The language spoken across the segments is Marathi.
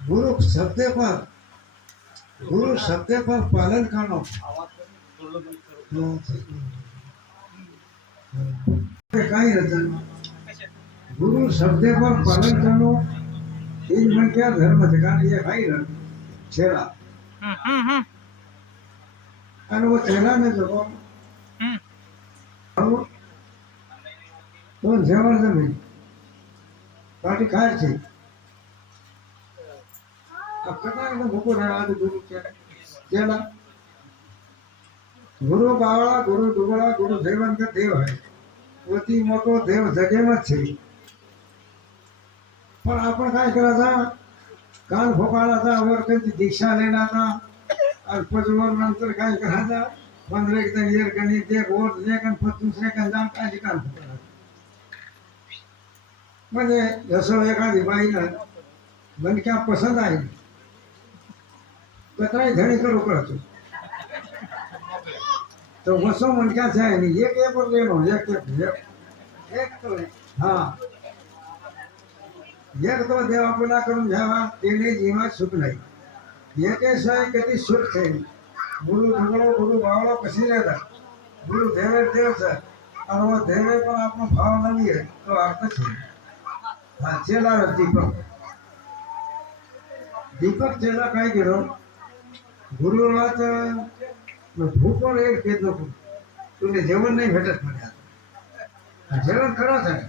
गुरु शब्द पर पालन करो काही रचन गुरु शब्द पर पालन करो इन में क्या धर्म है कारण ये भाई रन छेड़ा और वो छेड़ा ने जो तो जेवण जमी पार्टी खाए छे अब कथा ने भूको रहा आज गुरु छेड़ा गुरु बावळा गुरु दुबळा गुरु देवन का देव है पोती मोटो देव जगे में छे पण आपण काय करायचा कान भोकाळाचा वर त्यांची दीक्षा लेण्याचा और पजवर नंतर काय करायचा 15 दिन येर गणी ते वोट जे कन दुसरे कन जाम काय काम म्हणजे जसं एखादी बाईला बनक्या पसंत आहे कतराय धणी करू करतो तो वसो मनक्या आहे नाही एक वर लेनो एक तो हाँ एक तो देव आपला करून घ्यावा तेने जीवात सुख नाही एकेशिवाय कधी सुख છે गुरु ढगळो गुरु बावळो कशी રહેતા गुरु देवे देव છે और वो देवे पर आपनो भाव नहीं है तो अर्थ છે हाँ चेला दीपक चेला काय केलो गुरुलाच भूको एक केत नको तुले जेवण नाही भेटत म्हणे जेवण खरंच आहे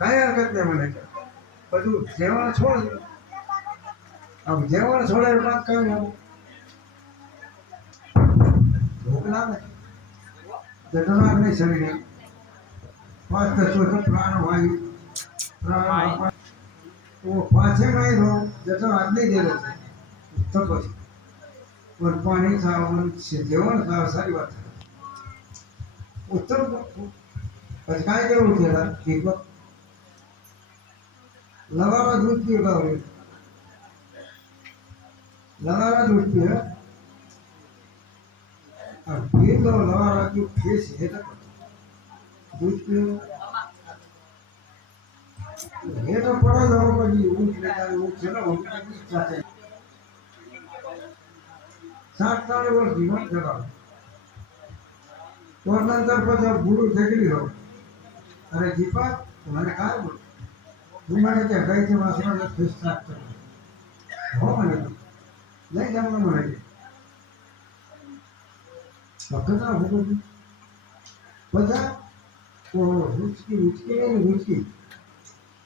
काय हरकत नाही म्हणे બધું જેવણ છોડ अब जेवण छोड़े बात कहीं हो भूख लागे जतना नहीं शरीर पांच तत्व तो प्राण वायु प्राण वो पांचे में रो जतो आदमी दे रहे तो बस और पानी सावन से जेवण का सारी बात उत्तर बस काय करू तेरा ठीक लगावा दूध की गावरे लगावा दूध पिया और फिर तो लगावा की फेस है तक दूध पियो ये तो पड़ा जाओ पर ये ऊँच लेता है ऊँच चला ऊँच की चाहते हैं 60 वर्ष जीवन जगा तो नंतर पर गुरु जगली हो अरे दीपा तुम्हारे काय बोल तुम्हारे क्या गई थी वासना में फिर स्टार्ट कर हो मैंने नहीं जाऊंगा मैंने पकड़ना होगा पता तो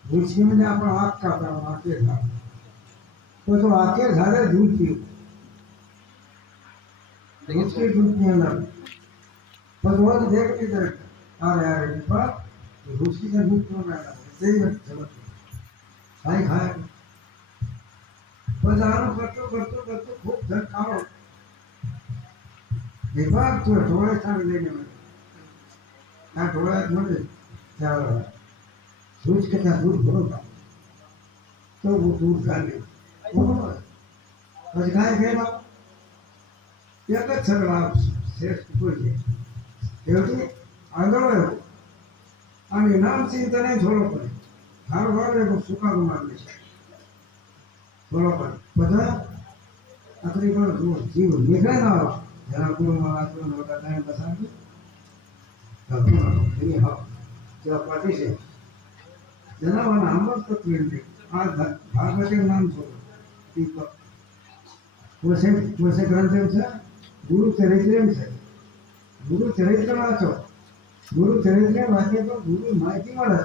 रुचकी में आपण आग काढा आके झाड तो जो आके झाडे दूध पिऊ रुचकी दूध पिणार पण रोज देख के तर अरे पर रुचकी का दूध पिऊन आला ते चलत काय खाय बाजारों करतो खूप धन खाओ विभाग तो थोड़े सारे लेने में ना थोड़ा मुझे क्या सूझ के क्या दूध भरोगा तो वो दूध डाले बस गाय गया क्या कर सकता शेष कुछ क्योंकि आंदोलन हो आणि नाम चिंता नहीं छोड़ो पड़े हर बार एक सुखा मार ले छोड़ो पड़े पता तकरीबन जीव निकले ना जना गुरु महाराज को नोटा टाइम बता दो तब नहीं हाँ जब पार्टी से जना वन हम तो ट्रेन आज भागवती नाम छोड़ो दीपक वैसे ग्रंथ से गुरु चरित्र वाचो गुरु चरित्र वाचे तो गुरु माहिती मिळत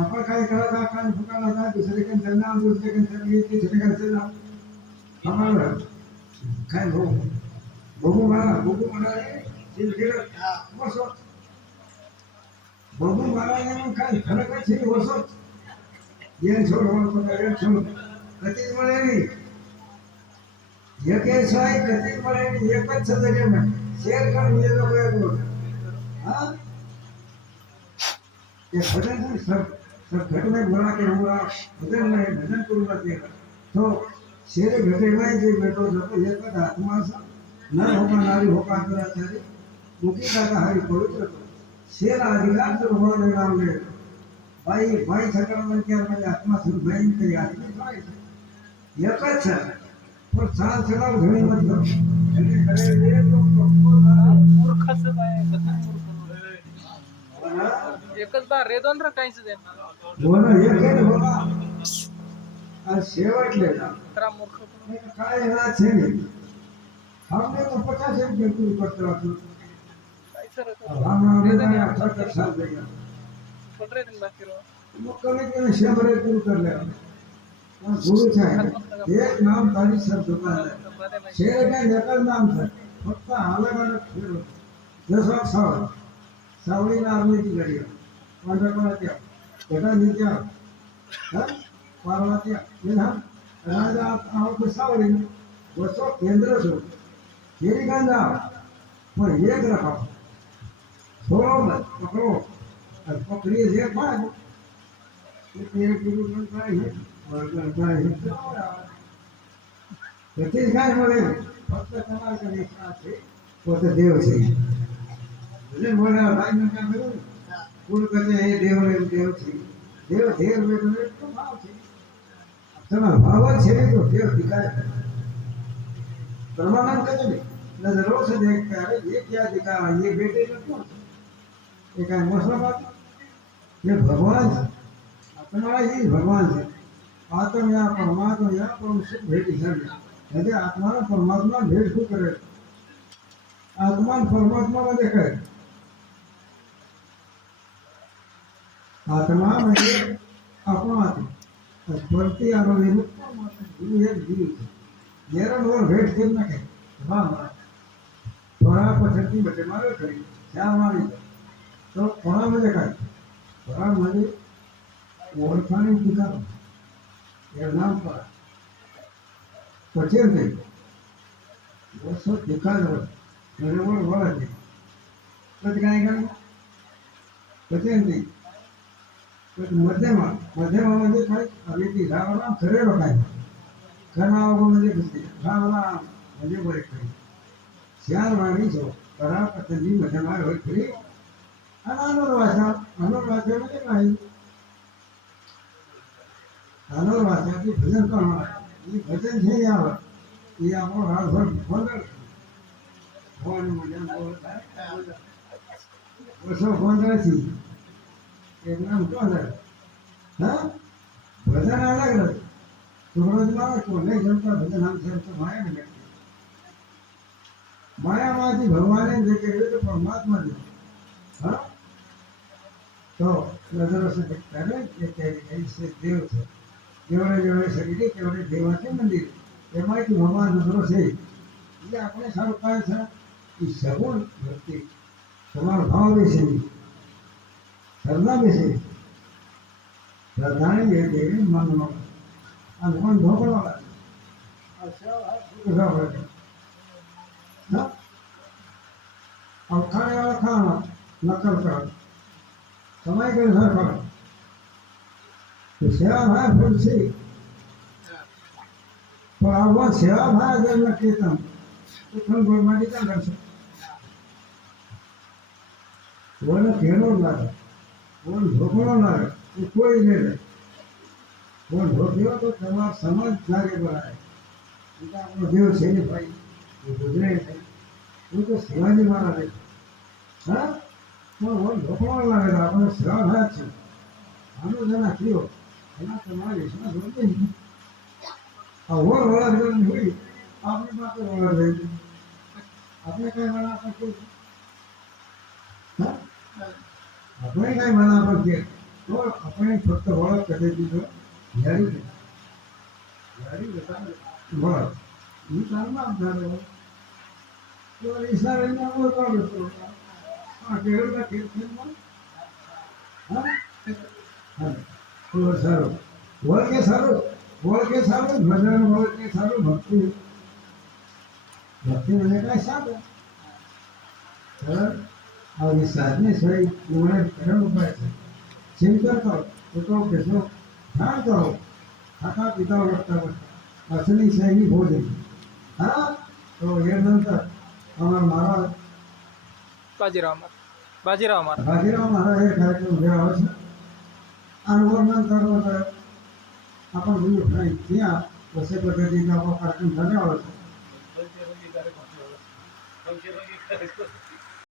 आपण काय करायचं कान फुकायला का दुसरे कन चलना दुसरे कन चलना तिसरे कन चलना हमारा काय हो बघू मला सिलसिला वसो बघू मला मग काय फरक आहे वसो ये छोड़ो पकड़ छोड़ कति મળે નહીં એકે સાય કતિ મળે નહીં એક જ સદકે में शेयर कर ये लोग एक हां ये भजन सब घर में बना के हुआ भजन करूंगा तेरा तो शेर घटे में जे बैठो जो एक आत्मा सा न होगा नारी होगा कराचारी मुखी दादा हरि पवित्र शेर अधिकार तर होणे लावले बाई बाई सकाळ क्या म्हणजे आत्मा सुख बहीण काही आत्मी करायचं एकच છે પણ સાત સડાવ ઘણી મતલબ એને કરે એ તો मूर्खच काय बदल मूर्ख एकच बार रे दोन रे काहीच दे बोला एक है बोला આ शेवटलेला तरा मूर्ख काय ना છે ને हमने तो 50 रुपये पूरी पत्र હતું काय सर हमने 18 साल देगा पण रे दिन बाकी रो मग कमी कमी 100 रुपये पूरी कर ले गुरु છે એક નામ તારી શબ્દ છે શેર કે નકલ નામ છે ફક્ત અલગ અલગ શેર જસો સાવ સાવળી ના આર્મી ગડી પાંડા કોણ ત્યાં બેટા નીચે હા પાર્વતી એ ના રાજા આવો તો સાવળી વસો કેન્દ્ર છો કેરી ગાંડા પણ એક રાખો થોડો મત પકડો પકડી જે પાડ એ પેર પૂરું ન થાય તેથી કાંઈ મળે ફક્ત તમારે કરી છે પોતે દેવ છે એટલે મોડા ભાઈ કામ કર્યું કુલ કહે એ દેવ દેવ છે દેવ ધેર બેઠો એટલો ભાવ છે તમારો ભાવ જ છે તો દેવ દિખાય પરમાનંદ કહે ને नजरों से देखता है ये क्या दिखा ये बेटे का कौन ये क्या मौसम बात ये भगवान अपना ही भगवान है आत्म या परमात्मा या परम सुख भेट है यदि आत्मा परमात्मा भेट को करे आत्मा परमात्मा में देखे आत्मा म्हणजे अपना स्मृति और निरुक्त गुरु एक जीव है जरा और भेट करना है वाह थोड़ा पछती बटे मारे खरी क्या मारी तो थोड़ा मुझे काय थोड़ा मुझे ओळखाने दिखाव ये नाम पर पचेल थे वो सब दिखा दो मेरे वो बोला थे कुछ काय कर पचेल थे कुछ मध्यमा म्हणजे काय अभी ती रावला खरे काय खानावं म्हणजे कुठे रावला म्हणजे बरे खरी श्याल वाणी छो परा पतंजी मध्यमा होय खरी अनानोर भाषा म्हणजे काय अनोर भाषा की भजन करना ये भजन है यार ये आपको रात भर फोन मजन बोलता है वो सब फोन थी एक नाम कौन है हाँ भजन अलग अलग सूरज मारा को नहीं जनता भजन हम से तो माया में लगती माया माती भगवान ने देखे हुए तो परमात्मा दे हाँ तो नजरों से देखता है ये कैसे देव थे जेवढे जेवढे शरीर तेवढे देवाचे मंदिर एमायती भगवान नजरो से ये अपने साરું काय છે कि सगुण भक्ति તમારો ભાવ વિશે શ્રદ્ધા વિશે શ્રદ્ધાની એ દેવી મનનો આ મન ઢોકળવાળા આ સેવા હાથ ના ખાने वाला खाना नकल करो समय के अनुसार करो तो सेवा भाई फूल से पर अब वो सेवा भाई अगर न कीर्तन तो तुम गुरमानी का कर सकते वो न खेलो लगा वो धोखो लगा वो कोई नहीं ले वो धोखियो तो तुम्हारा समझ लागे बड़ा है उनका अपना देव छेने भाई वो गुजरे थे वो तो शिवाजी महाराज है हाँ वो धोखो लगा अपने सेवा भाई छे आनो जना कियो ना तुम्हारी इसमें बोलते हैं और वो वाला जो हुई आपने बात वाला दे आपने क्या बना करके हाँ अपने क्या बना करके तो अपने फक्त वाला कर देती तो यारी बता वाला ये करना अपना तो इशारे में वो कर दो हाँ केवल का खेल हाँ हाँ तो सारो बोल के सारो भजन बोल के सारो भक्ति म्हणजे काय साधं तर और इस साधने से उन्हें कर्म उपाय से चिंतन करो तो कैसो ध्यान करो खाता पिता लगता असली से ही भोजन हाँ तो ये नंतर हमारा महाराज बाजीराव बाजीराव महाराज. बाजीराव महाराज हे कार्यक्रम घ्यावा છે आणि वर्णन करण्याचं आपण व्हिडिओ नाही घ्या कसे पद्धतीने आपण कार्यक्रम झाले आहोत